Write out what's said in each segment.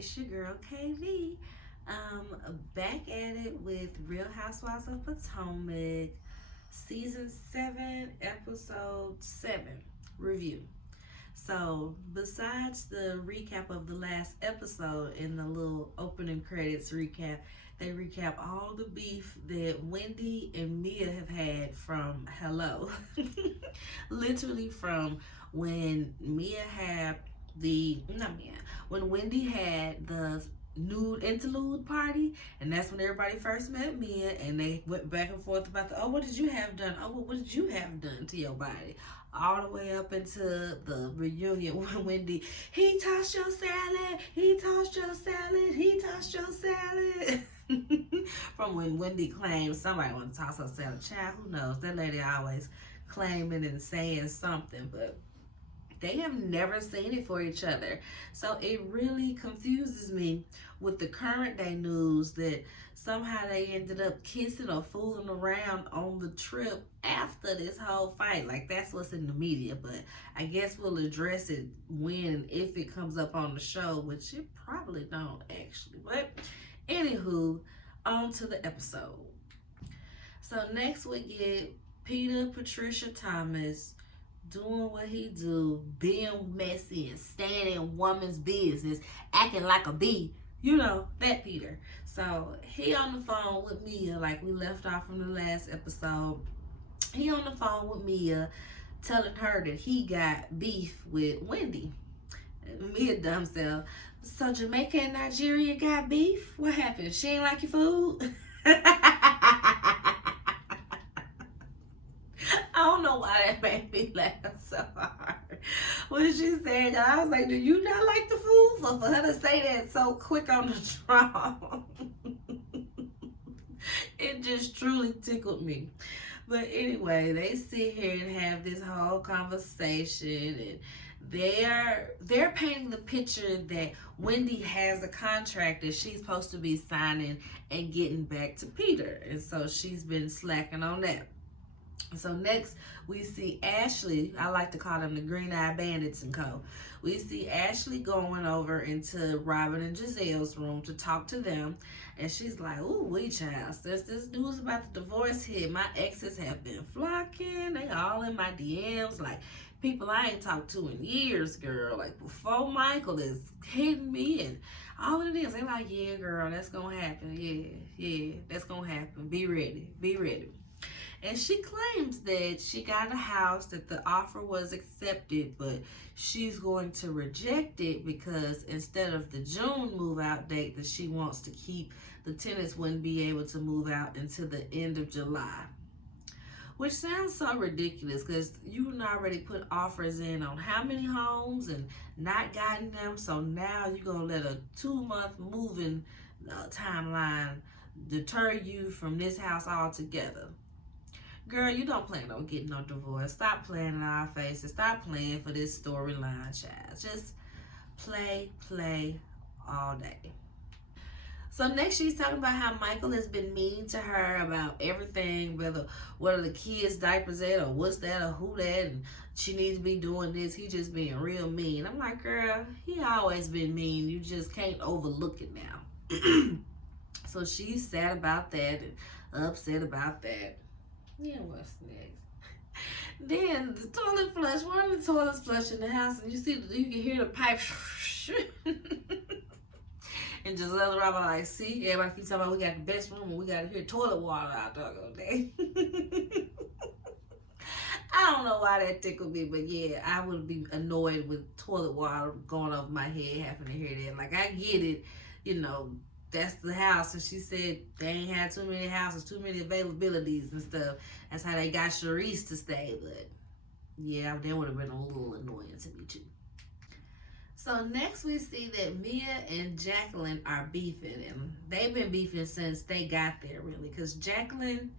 it's your girl KV. Back at it with Real Housewives of Potomac, season 7, episode 7 review. So, besides the recap of the last episode and the little opening credits recap, they recap all the beef that Wendy and Mia have had from Hello. Literally from when Mia had not Mia, when Wendy had the nude interlude party, and that's when everybody first met Mia, and they went back and forth about the, oh, what did you have done? Oh, what did you have done to your body? All the way up into the reunion when Wendy, he tossed your salad, he tossed your salad, he tossed your salad. From when Wendy claimed somebody wanted to toss her salad. Child, who knows? That lady always claiming and saying something, but they have never seen it for each other. So it really confuses me with the current day news that somehow they ended up kissing or fooling around on the trip after this whole fight. Like, that's what's in the media, but I guess we'll address it when and if it comes up on the show, which it probably don't actually. But anywho, on to the episode. So next we get Peter Patricia Thomas doing what he do, being messy and staying in woman's business, acting like a bee. You know, that Peter. So he on the phone with Mia, like we left off from the last episode. He on the phone with Mia, telling her that he got beef with Wendy. And Mia dumb self. So Jamaica and Nigeria got beef? What happened? She ain't like your food? I don't know why that made me laugh so hard when she said that. I was like, do you not like the food? So for her to say that so quick on the draw, it just truly tickled me. But anyway, they sit here and have this whole conversation, and they're painting the picture that Wendy has a contract that she's supposed to be signing and getting back to Peter, and so she's been slacking on that. So next we see Ashley. I like to call them the Green Eye Bandits and co. We see Ashley going over into Robin and Giselle's room to talk to them, and she's like, ooh, we child, since this news about the divorce hit, my exes have been flocking. They all in my DMs, like people I ain't talked to in years, girl. Like before Michael is hitting me and all of this. They're like, yeah, girl, that's gonna happen. Yeah, that's gonna happen. Be ready. And she claims that she got a house, that the offer was accepted, but she's going to reject it because instead of the June move-out date that she wants to keep, the tenants wouldn't be able to move out until the end of July. Which sounds so ridiculous because you already put offers in on how many homes and not gotten them, so now you're going to let a 2-month moving timeline deter you from this house altogether. Girl, you don't plan on getting no divorce. Stop playing in our faces. Stop playing for this storyline, child. Just play all day. So next she's talking about how Michael has been mean to her about everything, whether what are the kids' diapers at or what's that or who that, and she needs to be doing this. He just being real mean. I'm like, girl, he always been mean. You just can't overlook it now. So she's sad about that and upset about that. Yeah, what's next? Then the toilet flush. One of the toilets flush in the house, and you can hear the pipe. And Giselle and Robert like, see, everybody keeps talking about we got the best room and we got to hear toilet water out there all day. I don't know why that tickled me, but yeah, I would be annoyed with toilet water going over my head, having to hear that. Like, I get it, that's the house, and she said they ain't had too many houses, too many availabilities and stuff. That's how they got Charisse to stay, but yeah, that would have been a little annoying to me too. So next we see that Mia and Jacqueline are beefing, and they've been beefing since they got there, really, because Jacqueline,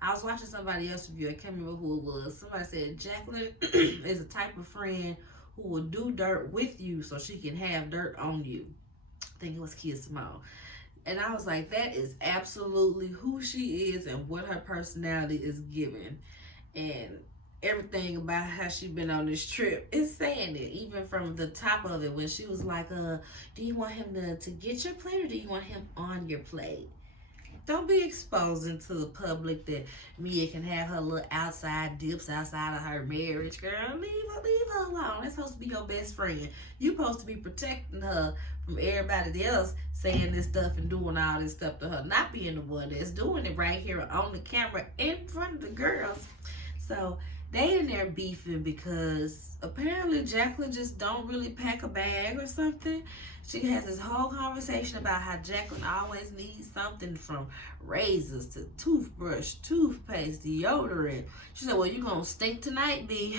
I was watching somebody else's review, I can't remember who it was. Somebody said Jacqueline is a type of friend who will do dirt with you so she can have dirt on you. I think it was Kia Simone. And I was like, that is absolutely who she is and what her personality is giving. And everything about how she been on this trip. It's saying it, even from the top of it, when she was like, do you want him to get your plate, or do you want him on your plate? Don't be exposing to the public that Mia can have her little outside dips outside of her marriage. Girl, leave her alone. That's supposed to be your best friend. You supposed to be protecting her from everybody else saying this stuff and doing all this stuff to her. Not being the one that's doing it right here on the camera in front of the girls. So they in there beefing because apparently Jacqueline just don't really pack a bag or something. She has this whole conversation about how Jacqueline always needs something from razors to toothbrush, toothpaste, deodorant. She said, well, you gonna stink tonight, B.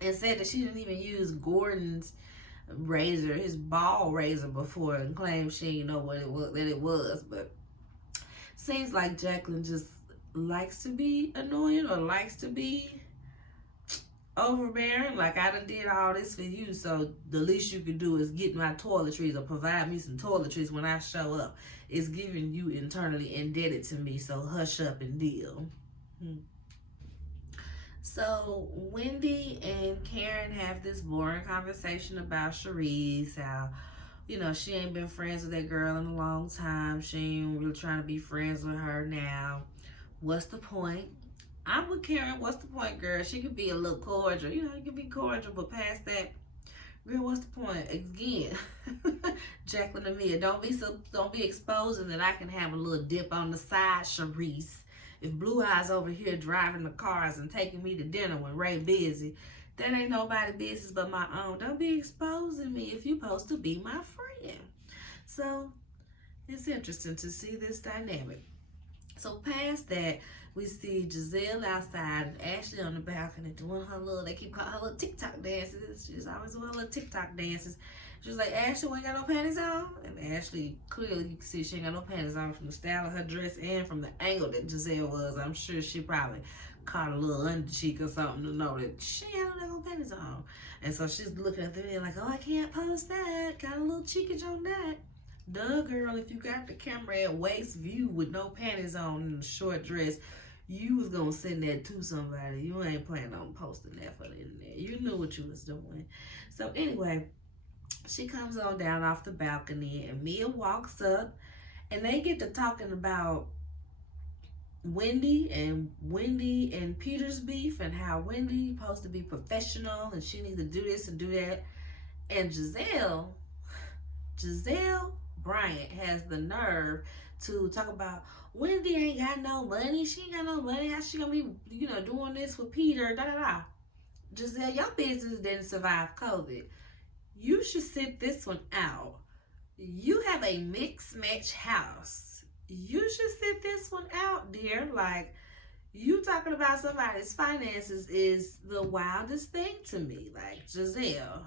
And said that she didn't even use Gordon's razor, his ball razor, before, and claimed she didn't know what it was. But seems like Jacqueline just likes to be annoying or likes to be overbearing. Like, I done did all this for you, so the least you can do is get my toiletries or provide me some toiletries when I show up. It's giving you internally indebted to me, so hush up and deal. So Wendy and Karen have this boring conversation about Cherise, how, you know, she ain't been friends with that girl in a long time. She ain't really trying to be friends with her now. What's the point? I'm with Karen. What's the point, girl? She could be a little cordial. You know, you can be cordial, but past that, girl, what's the point? Again, Jacqueline and Mia, don't be exposing that I can have a little dip on the side, Cherise. If Blue Eyes over here driving the cars and taking me to dinner when Ray busy, that ain't nobody business but my own. Don't be exposing me if you supposed to be my friend. So it's interesting to see this dynamic. So past that, we see Giselle outside and Ashley on the balcony doing her little, they keep calling her little TikTok dances. She's always doing her little TikTok dances. She was like, Ashley, we ain't got no panties on? And Ashley, clearly you can see she ain't got no panties on from the style of her dress and from the angle that Giselle was. I'm sure she probably caught a little under cheek or something to know that she ain't got no panties on. And so she's looking at the video like, oh, I can't post that. Got a little cheekage on that. Duh, girl, if you got the camera at waist view with no panties on and a short dress, you was gonna send that to somebody. You ain't planning on posting that for the internet. You knew what you was doing. So anyway, she comes on down off the balcony and Mia walks up and they get to talking about Wendy and Peter's beef and how Wendy supposed to be professional and she needs to do this and do that. And Giselle Bryant has the nerve to talk about Wendy ain't got no money. She ain't got no money. How she gonna be, you know, doing this with Peter? Da da da. Giselle, your business didn't survive COVID. You should sit this one out. You have a mixed match house. You should sit this one out, dear. Like, you talking about somebody's finances is the wildest thing to me. Like, Giselle,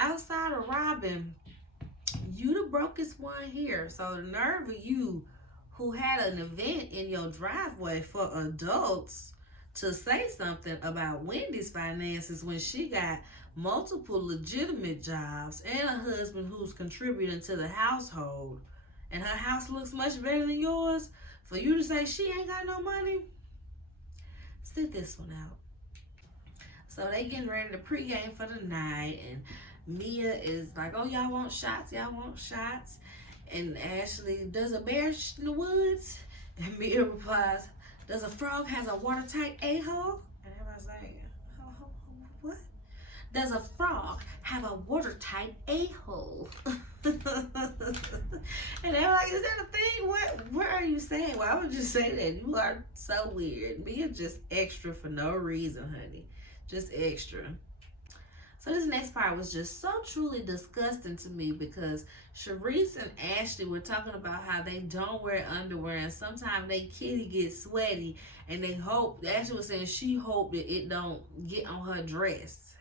outside of Robin, you the brokest one here. So the nerve of you, who had an event in your driveway for adults, to say something about Wendy's finances when she got multiple legitimate jobs and a husband who's contributing to the household, and her house looks much better than yours, for you to say she ain't got no money, sit this one out. So they getting ready to pregame for the night, and Mia is like, oh, y'all want shots? Y'all want shots? And Ashley, does a bear in the woods? And Mia replies, does a frog has a watertight a-hole? And everybody's like, what? Does a frog have a watertight a-hole? And they're like, is that a thing? What are you saying? Why would you say that? You are so weird. Mia just extra for no reason, honey. Just extra. So this next part was just so truly disgusting to me because Cherise and Ashley were talking about how they don't wear underwear and sometimes they kitty gets sweaty and they hope, Ashley was saying she hoped that it don't get on her dress.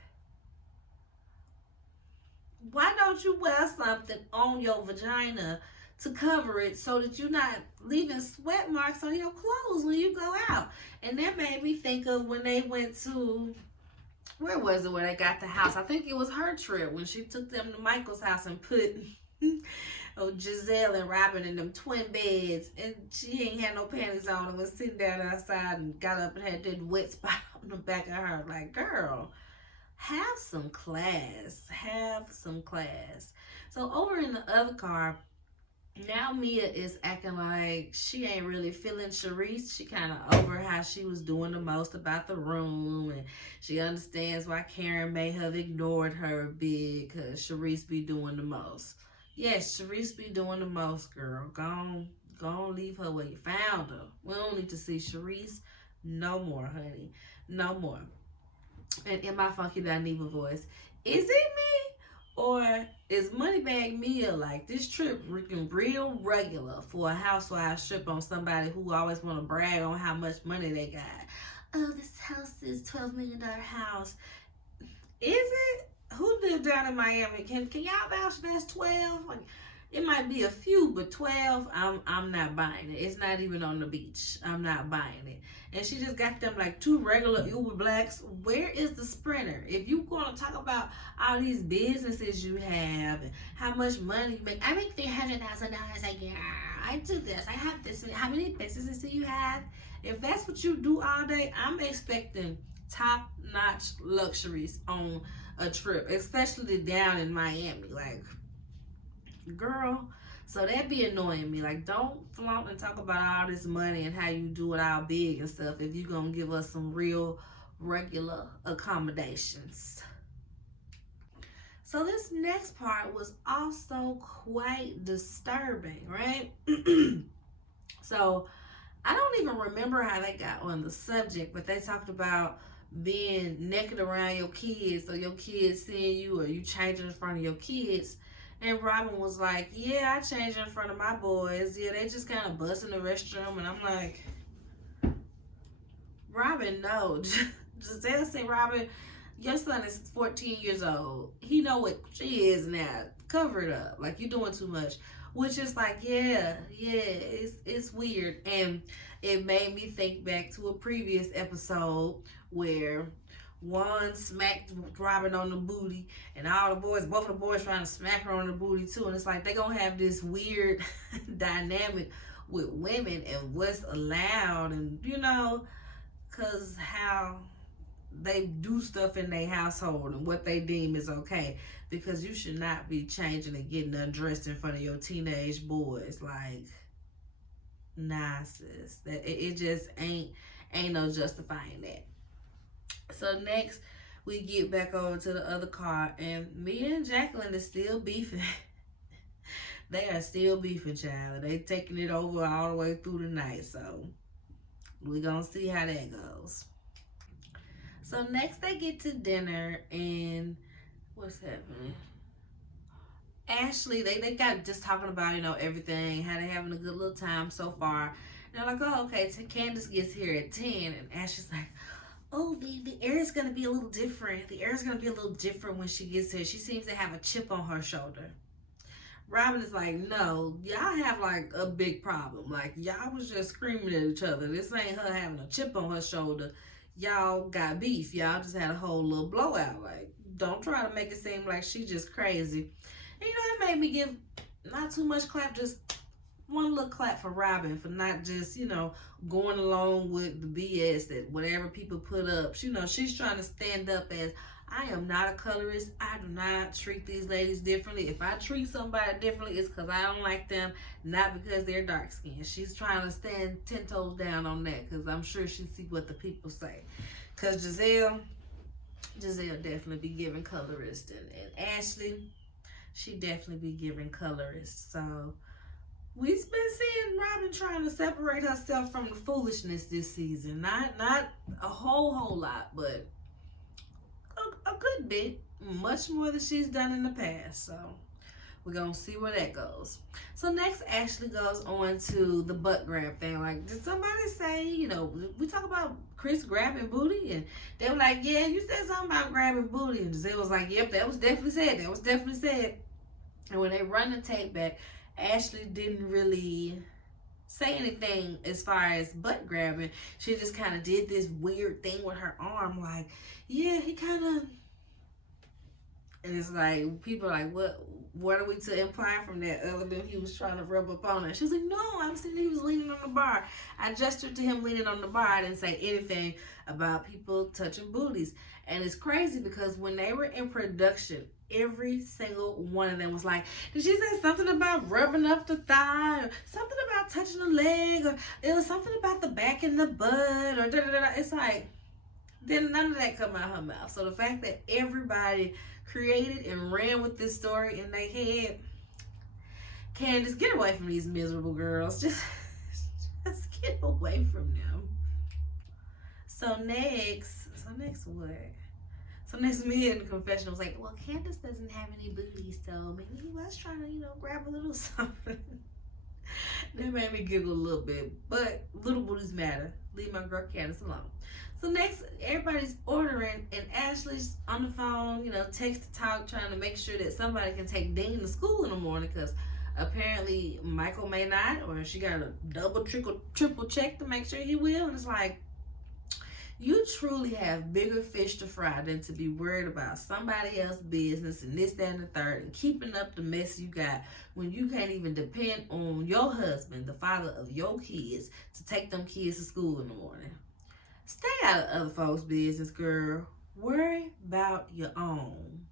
Why don't you wear something on your vagina to cover it so that you're not leaving sweat marks on your clothes when you go out? And that made me think of when they went to, where was it where they got the house? I think it was her trip when she took them to Michael's house and put Oh, Giselle and Robin in them twin beds, and she ain't had no panties on and was sitting down outside and got up and had that wet spot on the back of her. Like, girl, have some class. Have some class. So over in the other car, now Mia is acting like she ain't really feeling Sharice. She kind of over how she was doing the most about the room, and she understands why Karen may have ignored her a bit because Sharice be doing the most. Yes, Sharice be doing the most, girl. Go on, leave her where you found her. We don't need to see Sharice no more, honey. No more. And in my funky Dineva voice, is it me? Or is Moneybag Mia like this trip looking real regular for a housewife trip on somebody who always want to brag on how much money they got? Oh, this house is $12 million house. Is it? Who live down in Miami? Can y'all vouch that's 12? Like, it might be a few, but 12, I'm not buying it. It's not even on the beach. I'm not buying it. And she just got them like two regular Uber Blacks. Where is the Sprinter? If you gonna talk about all these businesses you have and how much money you make, I make $300,000 a year. I do this. I have this. How many businesses do you have? If that's what you do all day, I'm expecting top-notch luxuries on a trip, especially down in Miami. Like, girl, so that be annoying me. Like, don't flaunt and talk about all this money and how you do it all big and stuff if you gonna give us some real regular accommodations. So this next part was also quite disturbing, right? So I don't even remember how they got on the subject, but they talked about being naked around your kids, or your kids seeing you, or you changing in front of your kids. And Robin was like, yeah, I changed in front of my boys. Yeah, they just kind of bust in the restroom. And I'm like, Robin, no. Giselle said, Robin, your son is 14 years old. He know what she is now. Cover it up. Like, you're doing too much. Which is like, yeah, it's weird. And it made me think back to a previous episode where one smacked Robin on the booty, and all the boys, both of the boys trying to smack her on the booty too. And it's like they gonna have this weird dynamic with women and what's allowed, and cause how they do stuff in their household and what they deem is okay. Because you should not be changing and getting undressed in front of your teenage boys. Like, nah, sis. That it just ain't no justifying that. So next, we get back over to the other car, and Mia and Jacqueline is still beefing. They are still beefing, child. They taking it over all the way through the night. So we gonna see how that goes. So next, they get to dinner, and what's happening? Ashley, they got just talking about everything, how they having a good little time so far. And they're like, oh, okay. Candace gets here at 10, and Ashley's like, oh, the air is going to be a little different. The air is going to be a little different when she gets here. She seems to have a chip on her shoulder. Robin is like, no, y'all have like a big problem. Like, y'all was just screaming at each other. This ain't her having a chip on her shoulder. Y'all got beef. Y'all just had a whole little blowout. Like, don't try to make it seem like she just crazy. And it made me give not too much clap, just one little clap for Robin for not just, going along with the BS that whatever people put up. She's trying to stand up as, I am not a colorist. I do not treat these ladies differently. If I treat somebody differently, it's because I don't like them, not because they're dark skinned. She's trying to stand 10 toes down on that, because I'm sure she see what the people say. Because Giselle definitely be giving colorist, and Ashley, she definitely be giving colorist. So we've been seeing Robin trying to separate herself from the foolishness this season. Not a whole lot, but a good bit. Much more than she's done in the past. So we're going to see where that goes. So next, Ashley goes on to the butt grab thing. Like, did somebody say, we talk about Chris grabbing booty? And they were like, yeah, you said something about grabbing booty. And Giselle was like, yep, that was definitely said. And when they run the tape back, Ashley didn't really say anything as far as butt grabbing. She just kind of did this weird thing with her arm. Like, yeah, he kind of And it's like, people are like, what are we to imply from that other than he was trying to rub up on her? She's like, no, I'm saying he was leaning on the bar. I gestured to him leaning on the bar. I didn't say anything about people touching booties. And it's crazy because when they were in production, every single one of them was like, did she say something about rubbing up the thigh, or something about touching the leg, or it was something about the back and the butt, or da-da-da-da. It's like, then none of that come out her mouth. So the fact that everybody created and ran with this story in their head, Candace, get away from these miserable girls. Just get away from them. So next what? So next, me in the confessional was like, well, Candace doesn't have any booty, so maybe he was trying to, grab a little something. That made me giggle a little bit, but little booties matter. Leave my girl Candace alone. So next, everybody's ordering, and Ashley's on the phone, text to talk, trying to make sure that somebody can take Dean to school in the morning, because apparently Michael may not, or she got a double, triple check to make sure he will. And it's like, you truly have bigger fish to fry than to be worried about somebody else's business and this, that, and the third, and keeping up the mess you got when you can't even depend on your husband, the father of your kids, to take them kids to school in the morning. Stay out of other folks' business, girl. Worry about your own.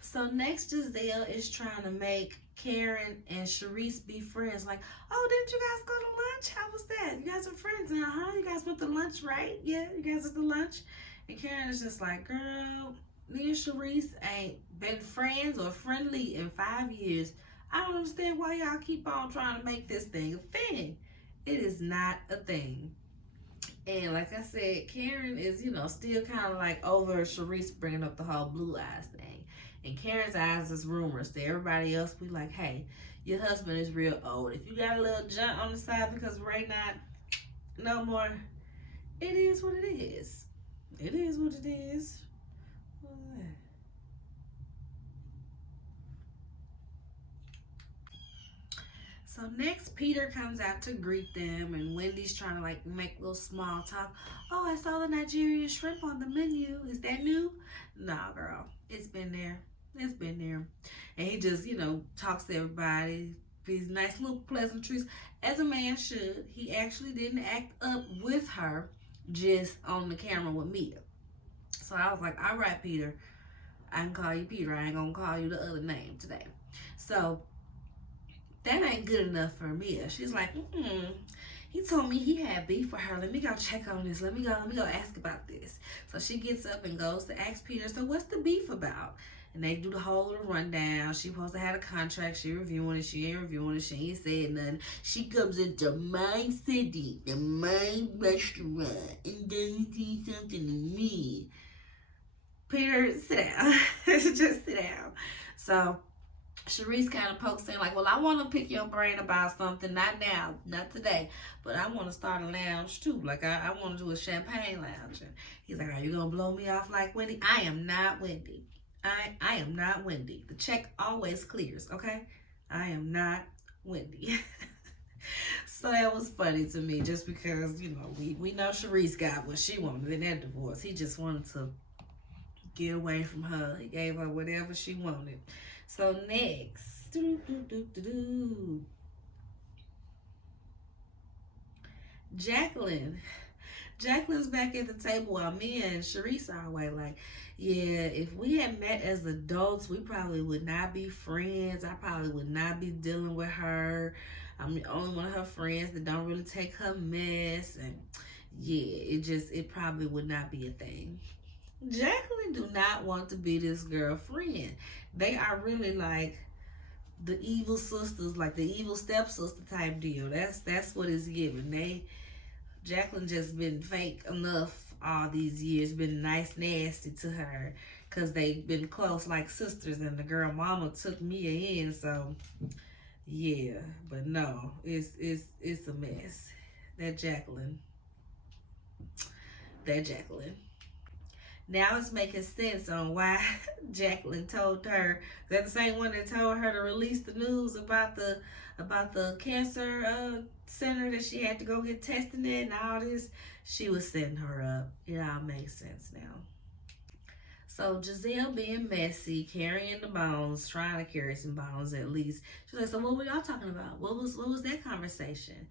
So next, Giselle is trying to make Karen and Sharice be friends. Like, oh, didn't you guys go to lunch? How was that? You guys are friends now, huh? You guys went to lunch, right? Yeah, you guys went to lunch. And Karen is just like, girl, me and Sharice ain't been friends or friendly in 5 years. I don't understand why y'all keep on trying to make this thing a thing. It is not a thing. And like I said, Karen is, still kind of like over Sharice bringing up the whole blue eyes thing. And Karen's eyes is rumors to everybody else. Be like, hey, your husband is real old. If you got a little junk on the side because Ray not no more, it is what it is. It is what it is. So next, Peter comes out to greet them, and Wendy's trying to make a little small talk. Oh, I saw the Nigerian shrimp on the menu. Is that new? Nah, girl, it's been there. It's been there. And he just, talks to everybody. These nice little pleasantries, as a man should. He actually didn't act up with her, just on the camera with Mia. So I was like, all right, Peter, I can call you Peter. I ain't gonna call you the other name today. So that ain't good enough for Mia. She's like, he told me he had beef with her. Let me go check on this. Let me go ask about this. So she gets up and goes to ask Peter, so what's the beef about? And they do the whole rundown. She supposed to have a contract. She reviewing it. She ain't reviewing it. She ain't saying nothing. She comes into my city, the my restaurant, and doesn't say something to me. Peter, sit down. Just sit down. So Sharice kind of pokes in like, well, I want to pick your brain about something. Not now, not today, but I want to start a lounge too. Like, I want to do a champagne lounge. And he's like, are you going to blow me off like Wendy? I am not Wendy. I am not Wendy. The check always clears, okay? I am not Wendy. So that was funny to me, just because, we know Sharice got what she wanted in that divorce. He just wanted to get away from her. He gave her whatever she wanted. So next, Jacqueline's back at the table while me and Sharice are away. Like, yeah, if we had met as adults, we probably would not be friends. I probably would not be dealing with her. I'm the only one of her friends that don't really take her mess. And yeah, it probably would not be a thing. Jacqueline do not want to be this girlfriend. They are really like the evil sisters, like the evil stepsister type deal. That's what it's giving. Jacqueline just been fake enough all these years, been nice, nasty to her, because they've been close like sisters, and the girl mama took Mia in, so yeah. But no, it's a mess. That Jacqueline. Now it's making sense on why Jacqueline told her. That the same one that told her to release the news about the cancer center that she had to go get tested in and all this. She was setting her up. It all makes sense now. So Giselle being messy, carrying the bones, trying to carry some bones at least. She's like, so what were y'all talking about? What was that conversation?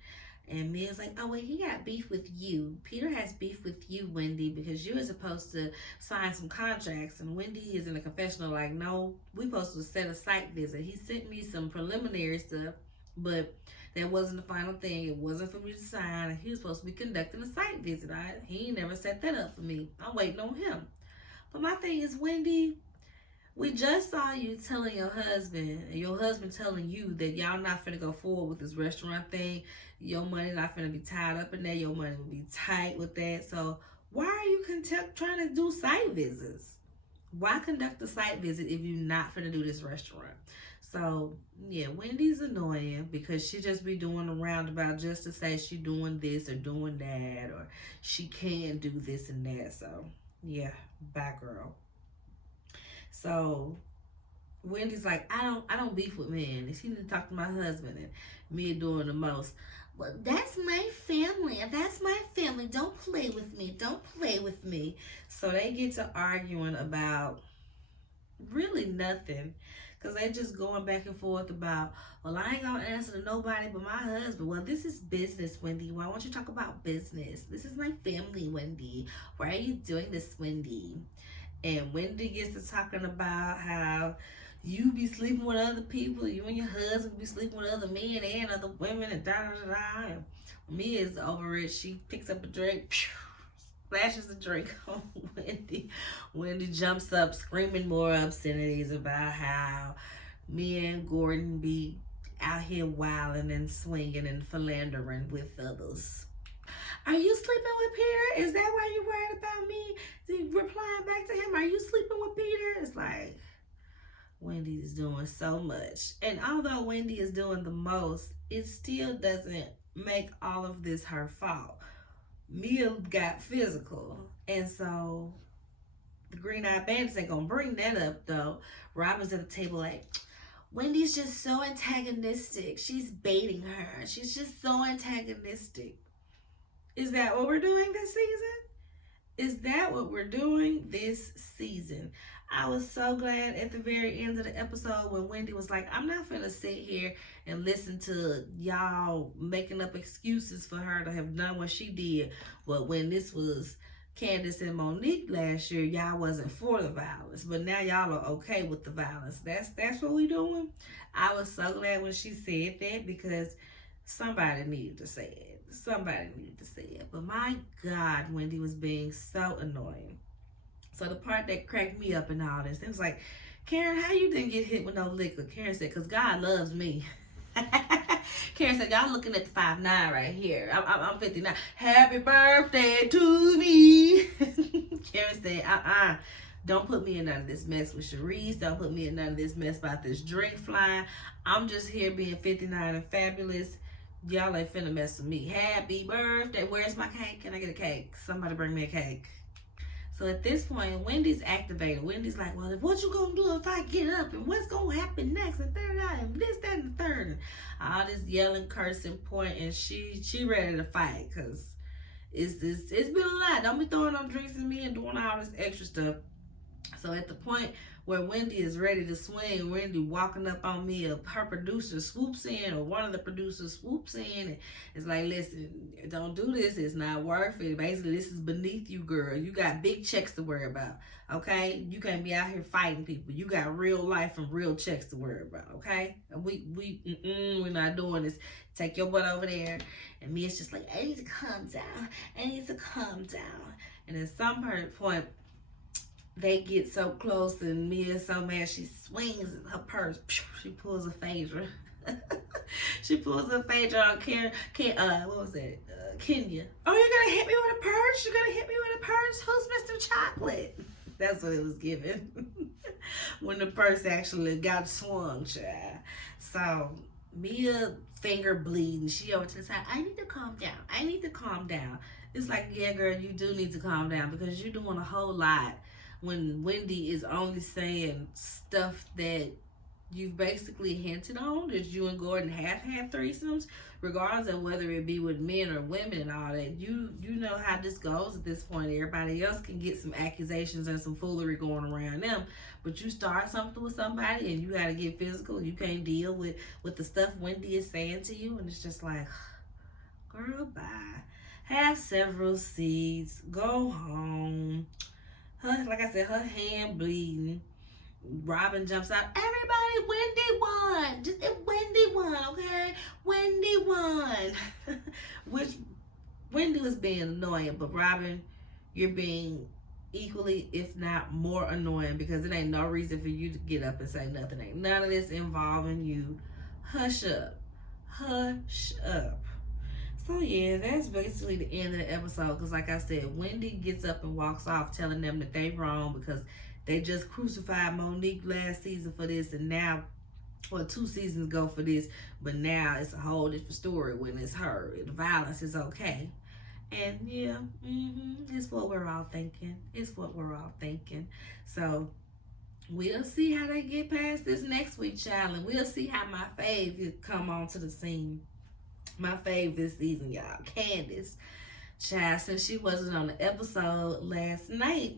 And Mia's like, oh, well, he got beef with you. Peter has beef with you, Wendy, because you were supposed to sign some contracts. And Wendy is in the confessional like, no, we supposed to set a site visit. He sent me some preliminary stuff, but that wasn't the final thing. It wasn't for me to sign. He was supposed to be conducting a site visit. He never set that up for me. I'm waiting on him. But my thing is, Wendy, we just saw you telling your husband, and your husband telling you that y'all not finna go forward with this restaurant thing. Your money not finna be tied up in there. Your money will be tight with that. So why are you trying to do site visits? Why conduct a site visit if you're not finna do this restaurant? So yeah, Wendy's annoying because she just be doing a roundabout just to say she doing this or doing that, or she can do this and that. So yeah, bye girl. So Wendy's like, I don't beef with men. She need to talk to my husband, and me doing the most. Well, that's my family. That's my family. Don't play with me. Don't play with me. So they get to arguing about really nothing. Because they just going back and forth about, well, I ain't going to answer to nobody but my husband. Well, this is business, Wendy. Why won't you talk about business? This is my family, Wendy. Why are you doing this, Wendy? And Wendy gets to talking about how you be sleeping with other people, you and your husband be sleeping with other men and other women, and da da da da. And Mia's over it. She picks up a drink, splashes the drink on Wendy. Wendy jumps up screaming more obscenities about how Mia and Gordon be out here wilding and swinging and philandering with others. Are you sleeping with Peter? Is that why you're worried about me? Replying back to him, are you sleeping with Peter? It's like, Wendy's doing so much. And although Wendy is doing the most, it still doesn't make all of this her fault. Mia got physical. And so the Green Eyed Bandits ain't gonna bring that up though. Robin's at the table like, Wendy's just so antagonistic. She's baiting her. She's just so antagonistic. Is that what we're doing this season? Is that what we're doing this season? I was so glad at the very end of the episode when Wendy was like, I'm not finna sit here and listen to y'all making up excuses for her to have done what she did. But when this was Candace and Monique last year, y'all wasn't for the violence. But now y'all are okay with the violence. That's what we doing? I was so glad when she said that because somebody needed to say it. Somebody needed to say it. But my God, Wendy was being so annoying. So the part that cracked me up in all this, it was like, Karen, how you didn't get hit with no liquor? Karen said, because God loves me. Karen said, y'all looking at the 5'9" right here. I'm 59. Happy birthday to me. Karen said, don't put me in none of this mess with Cherise. Don't put me in none of this mess about this drink flying. I'm just here being 59 and fabulous. Y'all ain't finna mess with me. Happy birthday. Where's my cake? Can I get a cake? Somebody bring me a cake. So at this point, Wendy's activated. Wendy's like, well, what you gonna do if I get up? And what's gonna happen next? And third and this, that, and the third. And all this yelling, cursing, pointing. She ready to fight because it's been a lot. Don't be throwing no drinks at me and doing all this extra stuff. So at the point where Wendy is ready to swing, Wendy walking up on me, her producer swoops in, or one of the producers swoops in, and it's like, listen, don't do this. It's not worth it. Basically, this is beneath you, girl. You got big checks to worry about, okay? You can't be out here fighting people. You got real life and real checks to worry about, okay? And we're not doing this. Take your butt over there. And Mia's just like, I need to calm down. I need to calm down. And at some point, they get so close and Mia's so mad she swings her purse. She pulls a phaser. She pulls a phaser on what was that? Kenya. Oh, you're gonna hit me with a purse? You're gonna hit me with a purse? Who's Mr. Chocolate? That's what it was given. When the purse actually got swung, child. So Mia finger bleeding. She over to the side. I need to calm down. I need to calm down. It's like, yeah, girl, you do need to calm down because you're doing a whole lot when Wendy is only saying stuff that you've basically hinted on that you and Gordon have had threesomes, regardless of whether it be with men or women and all that. You know how this goes at this point. Everybody else can get some accusations and some foolery going around them, but you start something with somebody and you got to get physical. You can't deal with the stuff Wendy is saying to you, and it's just like, girl, bye. Have several seeds. Go home. Like I said, her hand bleeding. Robin jumps out. Everybody, Wendy won. Just Wendy won, okay? Wendy won. Which Wendy was being annoying, but Robin, you're being equally, if not more annoying, because it ain't no reason for you to get up and say nothing. Ain't none of this involving you. Hush up. Hush up. So yeah, that's basically the end of the episode. Because like I said, Wendy gets up and walks off telling them that they wrong because they just crucified Monique last season for this, and now, well, 2 seasons ago for this, but now it's a whole different story when it's her. The violence is okay. And yeah, it's what we're all thinking. It's what we're all thinking. So we'll see how they get past this next week, child, and we'll see how my fave come onto the scene. My fave this season, y'all, Candace. Child, since she wasn't on the episode last night,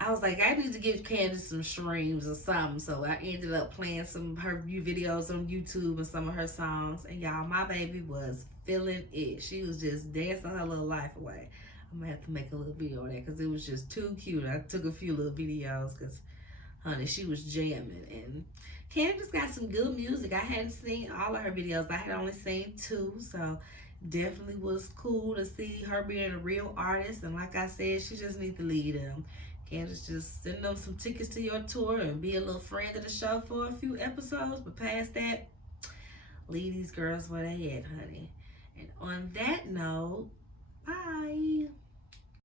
I was like, I need to give Candace some streams or something. So I ended up playing some of her videos on YouTube and some of her songs. And y'all, my baby was feeling it. She was just dancing her little life away. I'm going to have to make a little video of that because it was just too cute. I took a few little videos because, honey, she was jamming. And Candace got some good music. I hadn't seen all of her videos. I had only seen 2. So definitely was cool to see her being a real artist. And like I said, she just needs to lead them. Candace, just send them some tickets to your tour and be a little friend of the show for a few episodes. But past that, leave these girls where they at, honey. And on that note, bye.